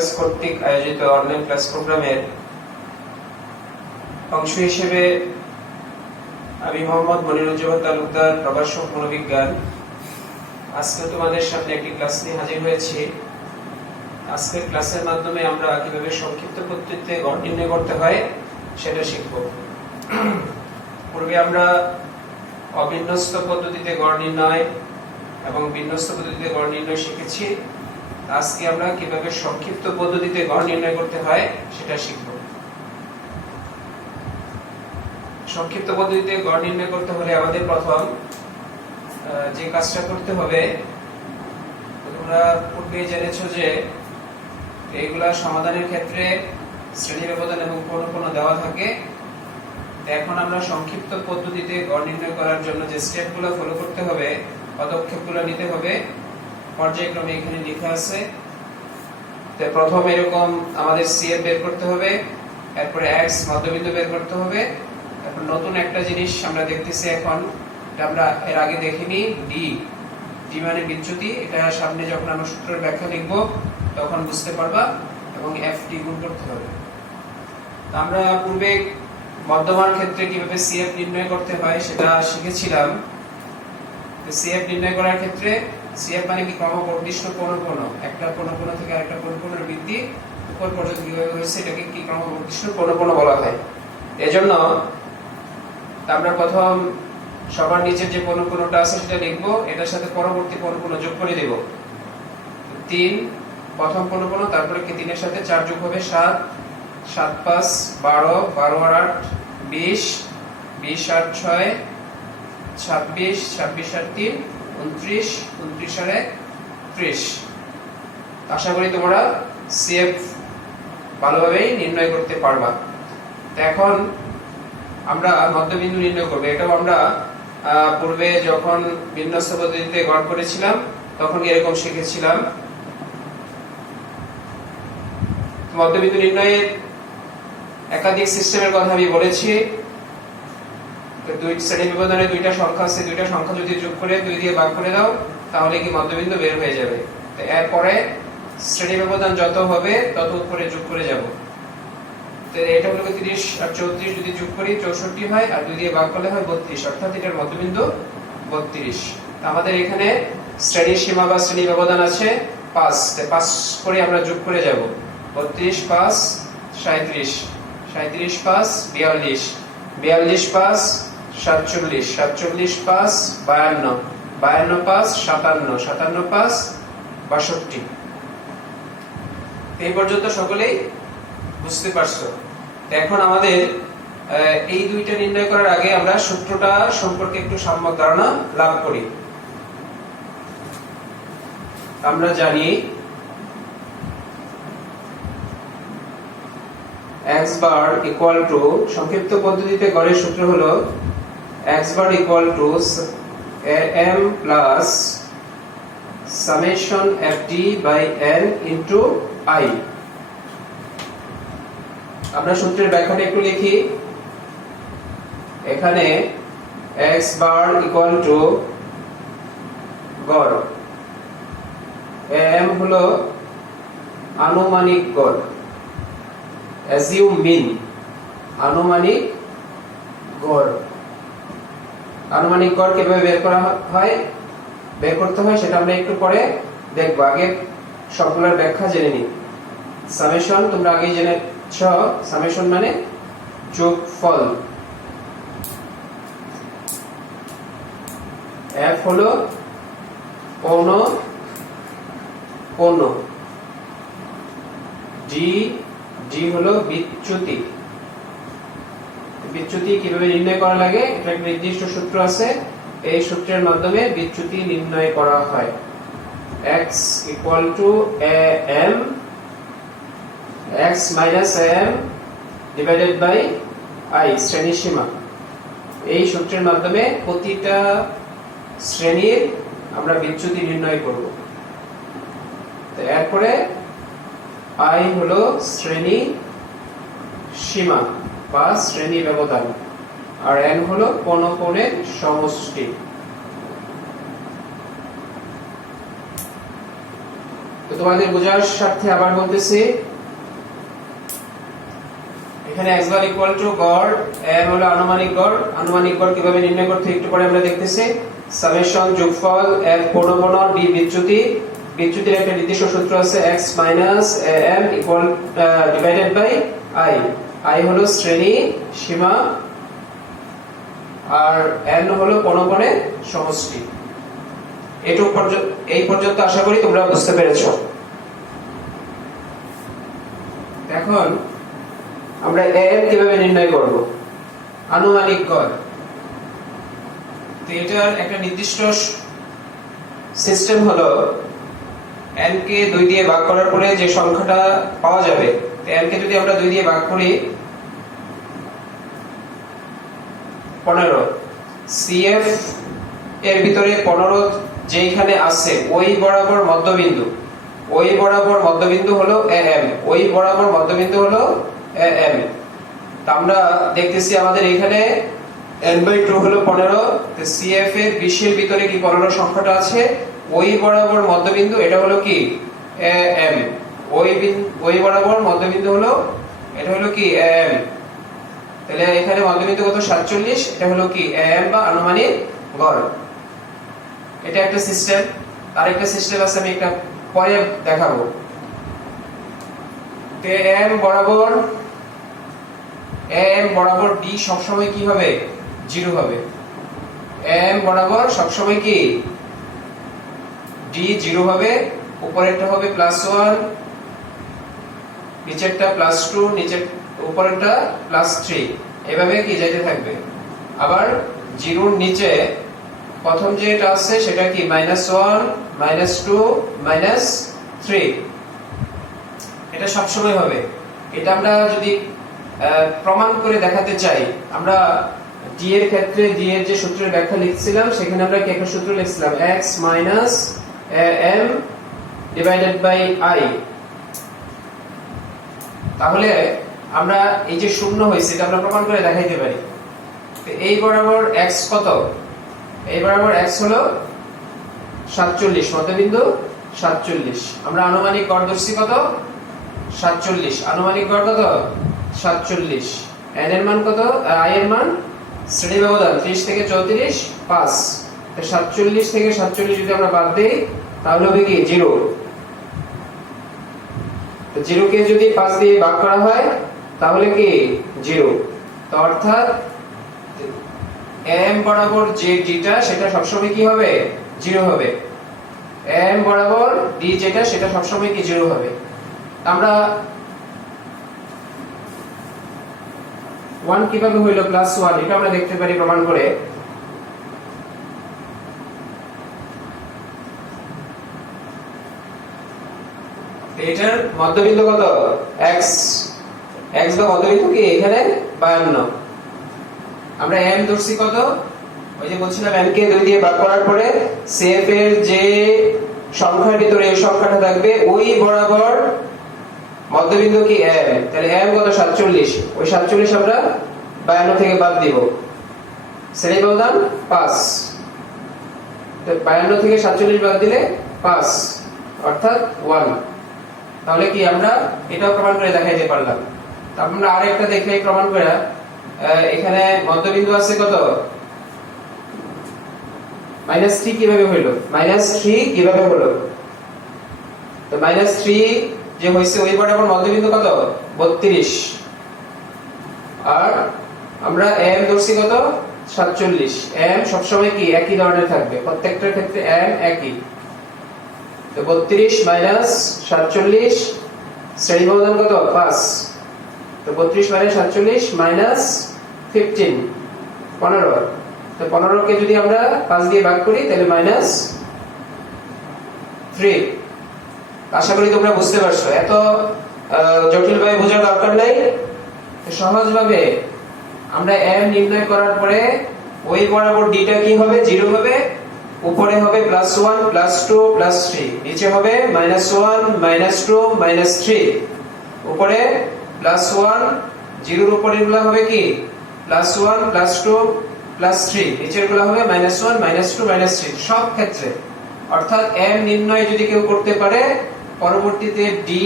Class কর্তৃক আয়োজিত online class প্রোগ্রামের অংশ হিসেবে আমি মোহাম্মদ মনিরুজ্জামান তালুকদার, প্রভাষক মনোবিজ্ঞান, আজকে তোমাদের সামনে একটি ক্লাস নিয়ে হাজির হয়েছি। আজকের ক্লাসের মাধ্যমে আমরা কিভাবে সংক্ষিপ্ত পদ্ধতিতে গড় নির্ণয় করতে হয় সেটা শিখব। পূর্বে আমরা অবিন্যস্ত পদ্ধতিতে গড় নির্ণয় এবং বিন্যস্ত পদ্ধতিতে গড় নির্ণয় শিখেছি। আজকে আমরা কিভাবে সংক্ষিপ্ত পদ্ধতিতে গড় নির্ণয় করতে হয় সেটা শিখব। সংক্ষিপ্ত পদ্ধতিতে গড় নির্ণয় করতে হলে আমাদের প্রথম যে কাজটা করতে হবে, তোমরা পূর্বে জেনেছো যে এইগুলা সমাধানের ক্ষেত্রে শ্রেণী ব্যবধান এবং কোন দেওয়া থাকে। এখন আমরা সংক্ষিপ্ত পদ্ধতিতে গড় নির্ণয় করার জন্য যে স্টেপগুলো ফলো করতে হবে, পদক্ষেপগুলো নিতে হবে, পর্যায়ক্রমে এখানে লেখা আছে। তো প্রথম এরকম আমাদের সিএফ বের করতে হবে, এরপরে এক্স মধ্যবিন্দু বের করতে হবে। এখন নতুন একটা জিনিস আমরা দেখতেছি, এখন এটা আমরা এর আগে দেখিনি, ডি মানে বিচ্যুতি। এটা সামনে যখন আমরা সূত্রের ব্যাখ্যা লিখব তখন বুঝতে পারবা, এবং এফ টি গুণ করতে হবে। তো আমরা পূর্বে মধ্যমান ক্ষেত্রে কিভাবে সিএফ নির্ণয় করতে হয় সেটা শিখেছিলাম। সিএফ নির্ণয় করার ক্ষেত্রে সিএফ মানে কি, ক্রমবর্ধিষ্ণু পৌনঃপুন, একটা পৌনঃপুন থেকে আরেকটা পৌনঃপুনের বৃদ্ধি উপর পর্যন্ত কিভাবে হয়েছে এটাকে কি ক্রমবর্ধিষ্ণু পৌনঃপুন বলা হয়। এজন্য আমরা প্রথম সবার নিচের যে পৌনঃপুনটা আছে সেটা লিখব, এটার সাথে পরবর্তী পৌনঃপুন যোগ করে দেব। 3 প্রথম পৌনঃপুন, তারপরে কি 3 এর সাথে 4 যোগ হবে 7, 7 5 12, 12 আর 8 20, 20 আর 6 26, 26 আর 3 29, 29 আর 1 30। আশা করি তোমরা সিএফ ভালোভাবে নির্ণয় করতে পারবা। তো এখন আমরা মধ্যবিন্দু নির্ণয় করব। এটাও আমরা পূর্বে যখন বিন্যস্ত পদ্ধতিতে গড় করেছিলাম তখন এরকম শিখেছিলাম। মধ্যবিন্দু নির্ণয়ের একাধিক সিস্টেমের কথা আমি বলেছি। দুই শ্রেণী ব্যবধানে দুইটা সংখ্যা আছে, দুইটা সংখ্যা যদি যোগ করে 2 দিয়ে ভাগ করে দাও তাহলে কি মধ্যবিন্দু বের হয়ে যাবে। তো এরপরে শ্রেণী ব্যবধান যত হবে তত উপরে যোগ করে যাব। তো এটা হলো 30 আর 34, যদি যোগ করি 64 হয়, আর 2 দিয়ে ভাগ করলে হয় 32, অর্থাৎ এটার মধ্যবিন্দু 32। তো আমাদের এখানে শ্রেণী সীমা বা শ্রেণী ব্যবধান আছে 5, তো 5 করে আমরা যোগ করে যাব। 32 5 37, 37 5 42, 42 5 47, 47 5 52, 52 5 57, 57 5 62। এই পর্যন্ত সকলেই বুঝতে পারছো। এখন আমাদের এই দুইটা নির্ণয় করার আগে আমরা সূত্রটা সম্পর্কে একটু সম্যক ধারণা লাভ করি। আমরা জানি x বার ইকুয়াল টু, সংক্ষিপ্ত পদ্ধতিতে গড়ের সূত্র হলো x bar equal to m plus summation fd by n into i। আমরা সূত্রের ব্যাখ্যাটা একটু লিখি। এখানে x বার ইকুয়াল টু গড়, m হলো আনুমানিক গড়, assume mean, আনুমানিক গড়। আনুমানিক গড় কিভাবে বের করা হয়, বের করতে হয় সেটা আমরা একটু পরে দেখব। আগে সবগুলোর ব্যাখ্যা জেনে নিই। সামেশন তোমরা আগেই জেনেছ, সামেশন মানে যোগফল। f হলো পৌন, d হলো বিচ্যুতি। বিচ্যুতি কিভাবে নির্ণয় করা লাগে, এটা একটা নির্দিষ্ট সূত্র আছে, এই সূত্রের মাধ্যমে বিচ্যুতি নির্ণয় করা হয়। x equal to am, x minus am divided by i, শ্রেণী সীমা। এই সূত্রের মাধ্যমে প্রতিটা শ্রেণীর আমরা বিচ্যুতি নির্ণয় করব। তো এরপরে i হলো শ্রেণী সীমা বা শ্রেণী ব্যবধান, আর n হলো পৌনঃপুনের সমষ্টি। তো তোমাদের বোঝার স্বার্থে আবার বলতেছি, এখানে x বার ইকুয়াল টু গড়, n হলো আনুমানিক গড়। আনুমানিক গড় কিভাবে নির্ণয় করতে একটু পরে আমরা দেখতেছি। সামেশন যোগফল f পূর্ণবর্ণ d বিচ্যুতি, বিচ্যুতির একটা নির্দিষ্ট সূত্র আছে x m equal divided by i। i হলো শ্রেণী সীমা আর n হলো পূর্ণবর্ণের সমষ্টি। এই পর্যন্ত আশা করি তোমরা বুঝতে পেরেছো। এখন আমরা m কিভাবে নির্ণয় করব? আনুমানিক গড়। তো এটার একটা নির্দিষ্ট সিস্টেম হলো n কে 2 দিয়ে ভাগ করার পরে যে সংখ্যাটা পাওয়া যাবে, তো n কে যদি আমরা 2 দিয়ে ভাগ করি 15, CF এর ভিতরে 15 যেখানে আছে ওই বরাবর মধ্যবিন্দু, ওই বরাবর মধ্যবিন্দু হলো am, ওই বরাবর মধ্যবিন্দু হলো am। তা আমরা দেখতেছি আমাদের এখানে n/2 হলো 15, তো CF এর 20 এর ভিতরে কি 15 সংখ্যাটা আছে, ওই বরাবর মধ্যবিন্দু এটা হলো কি am, ওই বরাবর মধ্যবিন্দু হলো এটা হলো কি am। তাহলে এখানে মধ্যবিন্দু কত 47, এটা হলো কি am বা আনুমানিক গড়। এটা একটা সিস্টেম। আরেকটা সিস্টেম আছে, আমি একটা পরে দেখাবো। তো am বরাবর d সবসময় কি হবে, 0 হবে। am বরাবর সবসময় কি d 0 হবে। উপরেরটা হবে +1, নিচেরটা +2, নিচের উপরেরটা +3, এভাবে কি যেতে থাকবে। আবার 0 এর নিচে প্রথম যেটা আছে সেটা কি -1 -2 -3, এটা সব সময় হবে। এটা আমরা যদি প্রমাণ করে দেখাতে চাই, আমরা d এর ক্ষেত্রে d এর যে সূত্রের ব্যাখ্যা লিখছিলাম সেখানে আমরা কি একটা সূত্র লিখছিলাম x am divided by i। তাহলে আমরা এই যে শূন্য হইছে এটা আমরা প্রমাণ করে দেখাইতে পারি। তো এই বরাবর x কত, এই বরাবর x হলো 47, মধ্যবিন্দু 47। আমরা আনুমানিক গড় ধরছি কত 47, আনুমানিক গড় কত 47। n এর মান কত, i এর মান শ্রেণী ব্যবধান 30 থেকে 34 5। তো 47 থেকে 47 যদি আমরা বাদ দেই তাহলে হবে কি 0। তো 0 কে যদি 5 দিয়ে ভাগ করা হয় তাহলে কি 0। তো অর্থাৎ m বরাবর যে dটা সেটা সবসময় কি হবে 0 হবে। m বরাবর d যেটা সেটা সবসময় কি 0 হবে। আমরা 1 কিভাবে হইলো +1 এটা আমরা দেখতে পারি প্রমাণ করে। এটার মধ্যবিন্দু কত x, x বা মধ্যবিন্দু কি এখানে 52। আমরা m ধরছি কত, ওই যে বলছিলাম m কে 2 দিয়ে ভাগ করার পরে CF এর যে সংখ্যার ভিতরে এই সংখ্যাটা থাকবে ওই বরাবর মধ্যবিন্দু কি m। তাহলে m কত 47, ওই 47 আমরা 52 থেকে বাদ দিব, শ্রেণী ব্যবধান 5। তো 52 থেকে 47 বাদ দিলে 5 অর্থাৎ 1। তাহলে কি আমরা এটাও প্রমাণ করে দেখাইতে পারলাম। তারপর আমরা আরেকটা দেখাই প্রমাণ করে। এখানে মধ্যবিন্দু আছে কত -3, কিভাবে হলো -3 কিভাবে হলো। তো -3 যে হইছে ওই বরাবর মধ্যবিন্দু কত 32, আর আমরা m ধরছি কত 47। m সব সময় কি একই ধরনের থাকবে, প্রত্যেকটার ক্ষেত্রে m একই। তো 32 - 47 শ্রেণী ব্যবধান কত 5। তো 32 - 47 -15 15। তো 15 কে যদি আমরা 5 দিয়ে ভাগ করি তাহলে -3। আশা করি তোমরা বুঝতে পারছো, এত জটিলভাবে বোঝার দরকার নাই। সহজভাবে আমরা m নির্ণয় করার পরে ওই বরাবর d টা কি হবে 0 হবে, উপরে হবে +1 +2 +3, নিচে হবে -1 -2 -3। উপরে +1, 0 এর উপরেরগুলো হবে কি +1 +2 +3, নিচেরগুলো হবে -1 -2 -3 সব ক্ষেত্রে। অর্থাৎ m নির্ণয় যদি কেউ করতে পারে পরবর্তীতে ডি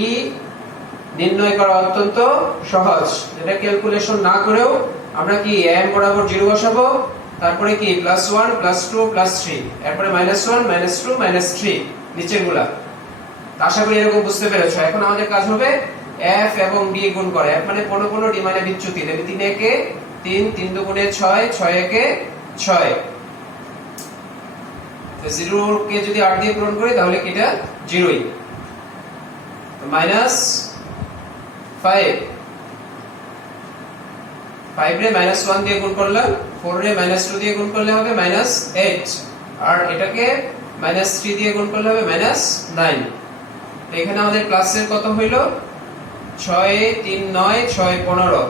নির্ণয় করা অত্যন্ত সহজ। এটা ক্যালকুলেশন না করেও আমরা কি m বরাবর 0 বসাবো, তারপরে কি +1 +2 +3, এরপরে -1 -2 -3 নিচের গুলা। আশা করি এরকম বুঝতে পেরেছো। এখন আমাদের কাজ হবে f এবং d গুণ করা। f মানে 15 15, d মানে বিচ্যুতি। তাহলে 3 একে 3, 3 দুগুণে 6, 6 একে 6। তো 0 কে যদি 8 দিয়ে পূরণ করি তাহলে কি এটা 0ই। তো -5, 5 রে -1 দিয়ে গুণ করলাম, 4 রে -2 দিয়ে গুণ করলে হবে -8, আর এটাকে -3 দিয়ে গুণ করলে হবে -9। তো এখানে আমাদের ক্লাসের কত হইল? 6 3 9 6 15,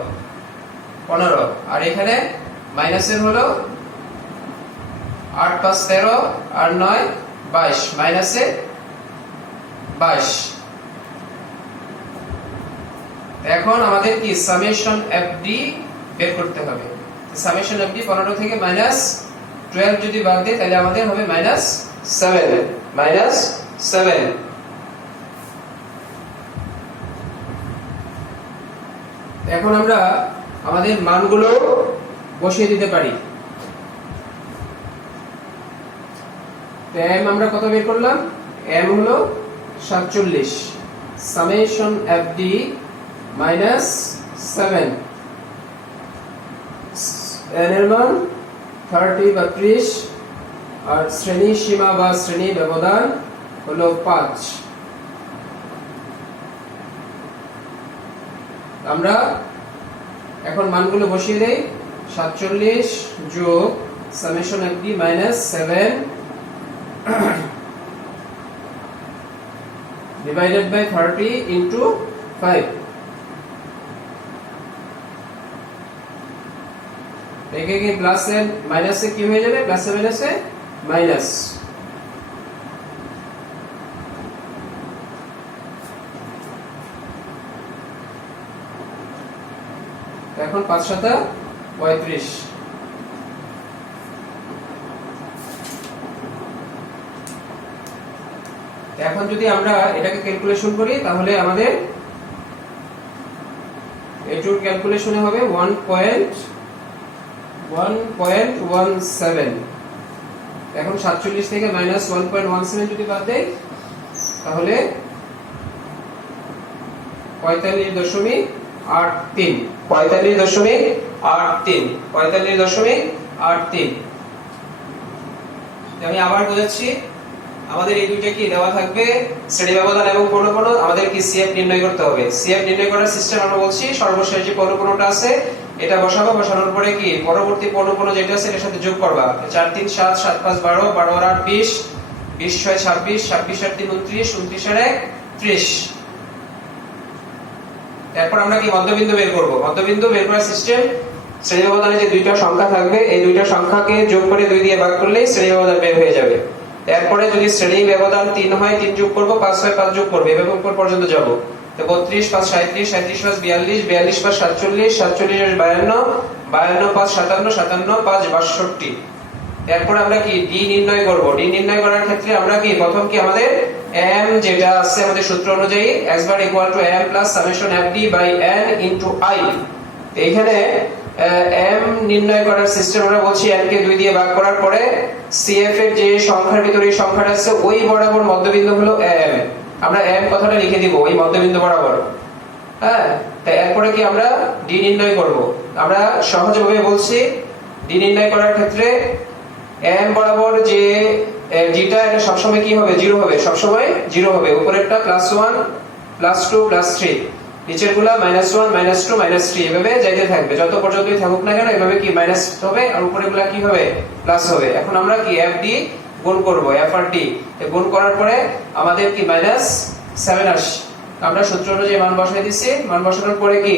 আর এখানে মাইনাসের হলো 8 5 13 আর 9 22, মাইনাসে 22। এখন আমাদের কি সামেশন fd বের করতে হবে। সামেশন fd 15 থেকে -12 যদি বাদ দেই তাহলে আমাদের হবে -7। এখন আমরা আমাদের মানগুলো বসিয়ে দিতে পারি। তো m আমরা কত বের করলাম? m হলো 47, সামেশন fd -7, n এর মান 30 বা 30, আর শ্রেণী সীমা বা শ্রেণী ব্যবধান হলো 5। আমরা এখন মানগুলো বসিয়ে দেই। 47 যোগ summation fd -7 divided by 30 into 5। একে কি প্লাস এর মাইনাসে কি হয়ে যাবে? প্লাসে মাইনাসে মাইনাস। এখন 5 7 35। এখন যদি আমরা এটাকে ক্যালকুলেশন করি তাহলে আমাদের এটার ক্যালকুলেশনে হবে 1.17। এখন 47 থেকে -1.17 যদি বাদ দেই তাহলে 45.83। আমি আবার বোঝাচ্ছি, আমাদের এই দুইটা কি দেওয়া থাকবে শ্রেণী ব্যবধান এবং পৌনঃপুন্য। আমাদের কি CF নির্ণয় করতে হবে। CF নির্ণয় করার সিস্টেম আমরা বলছি সর্বশেষ যে পৌনঃপুন্যটা আছে এটা বসাবো, বসানোর পরে কি পরবর্তী পৌনঃপুন্য যেটা আছে এর সাথে যোগ করবা। 4 3 7 7 5 12, 12 আর 8 20, 20 6 26, 26 আর 3 29, 29 আর 1 30। এরপর আমরা কি মধ্যবিন্দু বের করব। মধ্যবিন্দু বের করার সিস্টেম, শ্রেণী ব্যবধানে যে দুইটা সংখ্যা থাকবে এই দুইটা সংখ্যাকে যোগ করে 2 দিয়ে ভাগ করলেই শ্রেণী ব্যবধান বের হয়ে যাবে। এরপরে যদি শ্রেণী ব্যবধান 3 হয় 3 যোগ করব, 5 হয় 5 যোগ করব, এভাবে উপর পর্যন্ত যাব। তো 32 5 37, 37 5 42, 42 5 47, 47 52, 52 5 57, 57 5 62। এরপর আমরা কি d নির্ণয় করব। d নির্ণয় করার ক্ষেত্রে আমরা কি প্রথম কি আমাদের m যেটা আছে আমাদের সূত্র অনুযায়ী x bar equal to m plus summation fd by n into i। এখানে m নির্ণয় করার সিস্টেম আমরা বলছি n কে 2 দিয়ে ভাগ করার পরে cf এর যে সংখ্যার ভিতরে এই সংখ্যাটা আছে ওই বরাবর মধ্যবিন্দু হলো m। আমরা m কথাটা লিখে দিব ওই মধ্যবিন্দু বরাবর। হ্যাঁ, তাই এরপরে কি আমরা d নির্ণয় করব। আমরা সহজভাবে বলছি d নির্ণয় করার ক্ষেত্রে m বরাবর যে যেটা এটা সব সময় কি হবে? 0 হবে, সব সময় 0 হবে। উপরেরটা +1 +2 +3, নিচেরগুলা -1 -2 -3 এভাবে যাইতে থাকবে। যত পর্যন্তই থাকুক না কেন এভাবে কি মাইনাস হবে আর উপরেরগুলা কি হবে? প্লাস হবে। এখন আমরা কি fd গুণ করব, f আর d গুণ করার পরে আমাদের কি -7 আসে। আমরা সূত্র অনুযায়ী মান বসাই দিছি। মান বসানোর পরে কি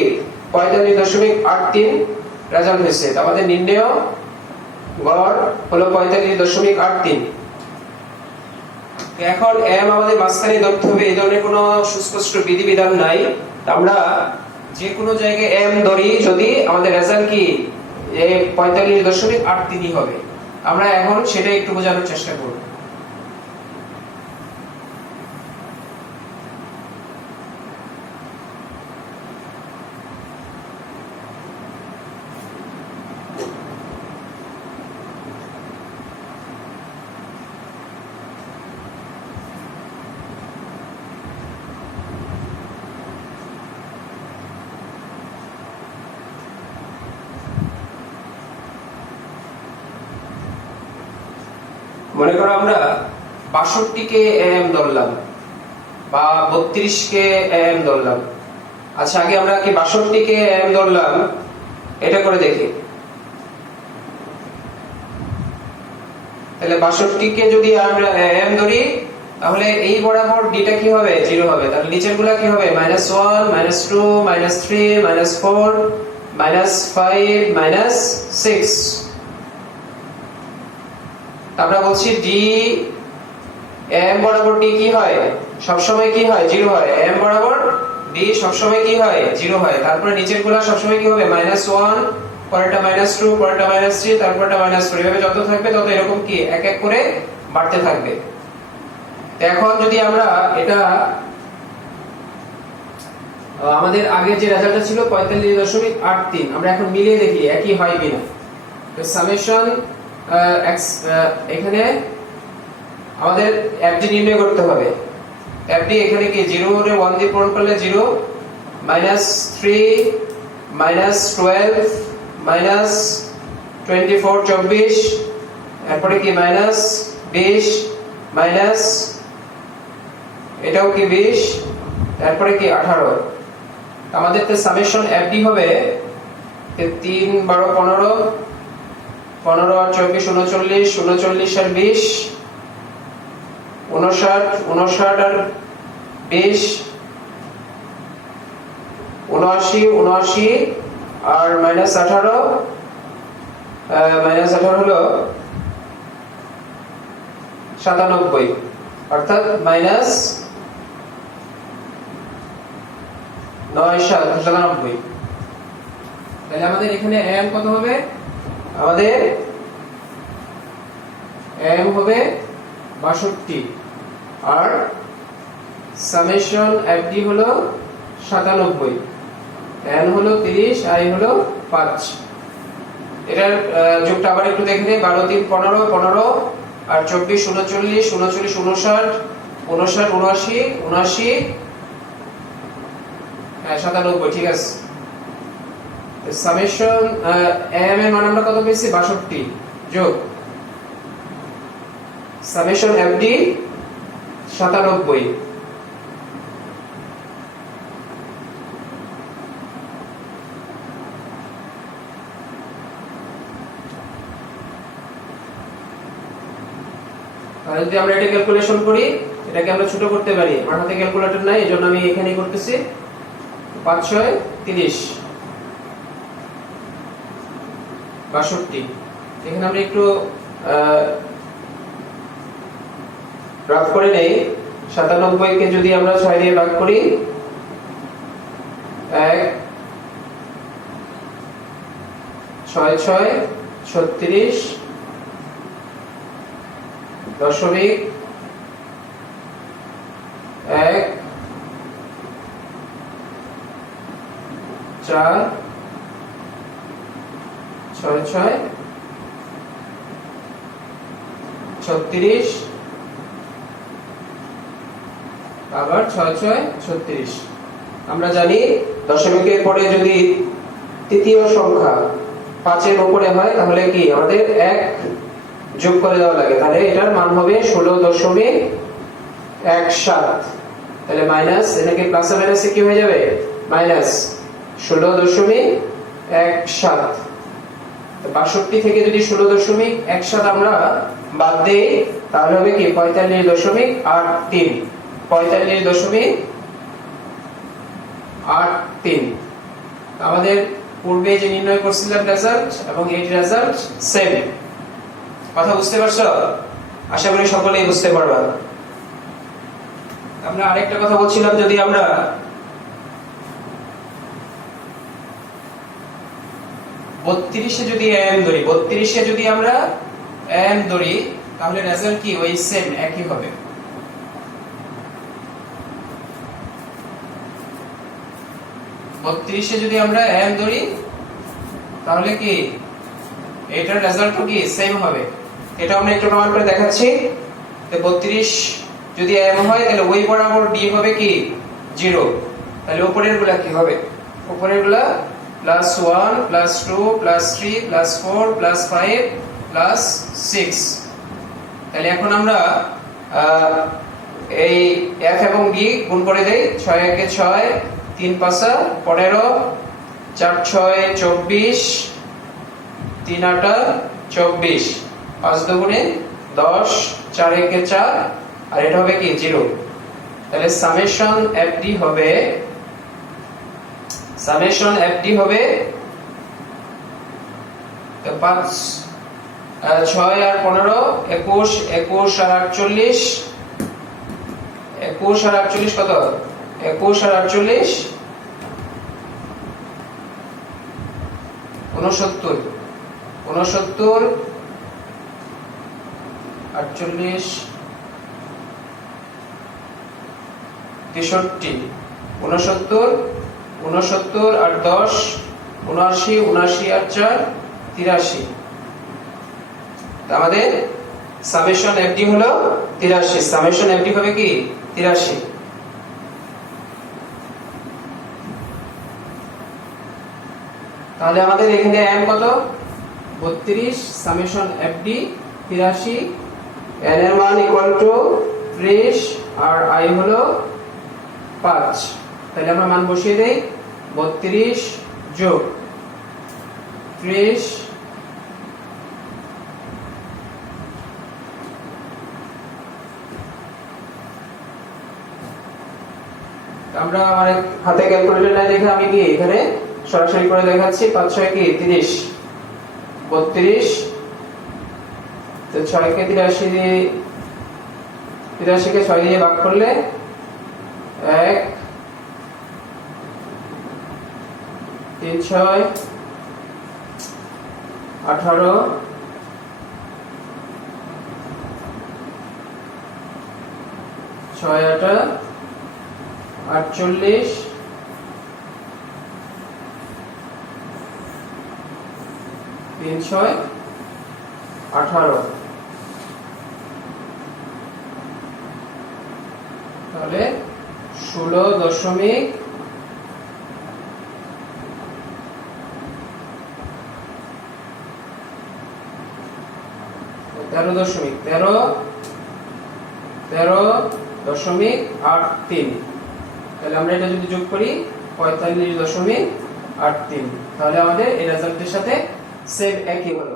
45.83 রেজাল্ট হয়েছে। আমাদের নির্ণয় গড় হলো 45.83। এখন m আমাদের মাঝখানে ধরতে হবে, এই ধরনের কোনো সুস্পষ্ট বিধিবিধান নাই। আমরা যে কোনো জায়গায় m ধরি যদি আমাদের রেজাল্ট কি 45.83 হবে। আমরা এখন সেটা একটু বোঝানোর চেষ্টা করব। মনে করো আমরা 62 কে am ধরলাম বা 32 কে am ধরলাম। আচ্ছা আগে আমরা কি 62 কে am ধরলাম এটা করে দেখি। তাহলে 62 কে যদি আমরা am ধরি তাহলে এই বরাবর d টা কি হবে 0 হবে। তাহলে নিচের গুলা কি হবে -1 -2 -3 -4 -5 -6। আমরা বলছি d m বরাবর d কি হয় সব সময় কি হয় 0 হয়। m বরাবর d সব সময় কি হয় 0 হয়। তারপরে নিচের গুলা সব সময় কি হবে -1 পরেরটা -2 পরেরটা -3 তারপরটা -4 এভাবে যত থাকবে তত এরকম কি এক এক করে বাড়তে থাকবে। তো এখন যদি আমরা এটা আমাদের আগের যে রেজাল্টটা ছিল 45.83 আমরা এখন মিলিয়ে দেখি একই হয় কিনা। তো সামেশন x এখানে আমাদের fd নির্ণয় করতে হবে। fd এখানে কি 0 রে 1 দিয়ে পূরণ করলে 0 -3 -12 -24 24 এরপরে কি -20 মাইনাস এটাও কি 20 তারপরে কি 18। আমাদের তো সামেশন fd হবে 3 12 15 15 আর 24 39 39 আর 20 59 59 আর 20 79 79 আর -18 -18 হলো 97 অর্থাৎ -97। তাহলে আমাদের এখানে m কত হবে আমাদের m হবে 62 আর সামেশন fd হলো 97 n হলো 30 i হলো 5। এটার যোগটা আবার একটু দেখে নেই 12 3 15 15 আর 24 39 39 59 59 79 79 হ্যাঁ 97 ঠিক আছে। সামেশন m এর মান আমরা কত পেয়েছি 62 যোগ সামেশন fd 97। তাহলে যদি আমরা এটা ক্যালকুলেশন করি এটাকে আমরা ছোট করতে পারি। আমার হাতে ক্যালকুলেটর নাই এজন্য আমি এখানেই করতেছি। 5 6 30 62। এখানে আমরা একটু ভাগ করে নেই। 97 কে যদি আমরা 6 দিয়ে ভাগ করি 1 6 6 36 দশমিক 1 4 6 6 36 আবার 6 6 36। আমরা জানি দশমিকের পরে যদি তৃতীয় সংখ্যা 5 এর উপরে হয় তাহলে কি আমাদের 1 যোগ করে দেওয়া লাগে। তাহলে এটার মান হবে 16.17। তাহলে মাইনাস এটাকে প্লাস আর মাইনাসে কি হয়ে যাবে মাইনাস 16.17। 62 থেকে যদি 16.17 আমরা বাদ দেই তাহলে হবে কি 45.83 45.83। আমাদের পূর্বে যে নির্ণয় করছিলাম রেজাল্ট এবং এই রেজাল্ট সেম। কথা বুঝতে পারছো? আশা করি সকলেই বুঝতে পারবা। আমরা আরেকটা কথা বলছিলাম যদি আমরা 32 এ যদি am ধরি 32 এ যদি আমরা am ধরি তাহলে রেজাল্ট কি ওই সেম একই হবে। বত্রিশে যদি আমরা m ধরি তাহলে কি এটার রেজাল্টও কি সেম হবে। এটা আমরা একটু প্রমাণ করে দেখাচ্ছি। তো 32 যদি m হয় তাহলে ওই বরাবর d হবে কি 0। তাহলে উপরের গুলা কি হবে উপরের গুলা +1 +2 +3 +4 +5 +6। তাহলে এখন আমরা এই f এবং b গুণ করে দেই। 6 একে 6, 3 5 15, 4 6 24, 3 8 24, 5 দুগুণে 10, 4 একে 4, আর এটা হবে কি 0। তাহলে সামেশন fd হবে 5 6 আর 15, 21, 21 আর 48, 21 আর 48 কত? 21 আর 48 69, 69 48 63, 69 69 আর 10 79, 79 আর 4 83। আমাদের সামেশন fd হলো 83। সামেশন fd হবে কি 83। তাহলে আমাদের এখানে m কত? 32, সামেশন fd 83, n এর মান ইকুয়াল টু 30 আর i হলো 5। তাহলে আমরা মান বসিয়ে দেই। 32 যোগ 30 আমরা আমার হাতে ক্যালকুলেটর না দেখে আমি কি এখানে সরাসরি করে দেখাচ্ছি। 5 6 কি 30, 32, তো 6 কে 83 দিয়ে 83 কে 6 দিয়ে ভাগ করলে 1 3 6 18, 6 8 48, 3 6 18। তাহলে 16.13 13.83। তাহলে আমরা এটা যদি যোগ করি 45.83, তাহলে আমাদের এই রেজাল্টের সাথে সেম একই হলো।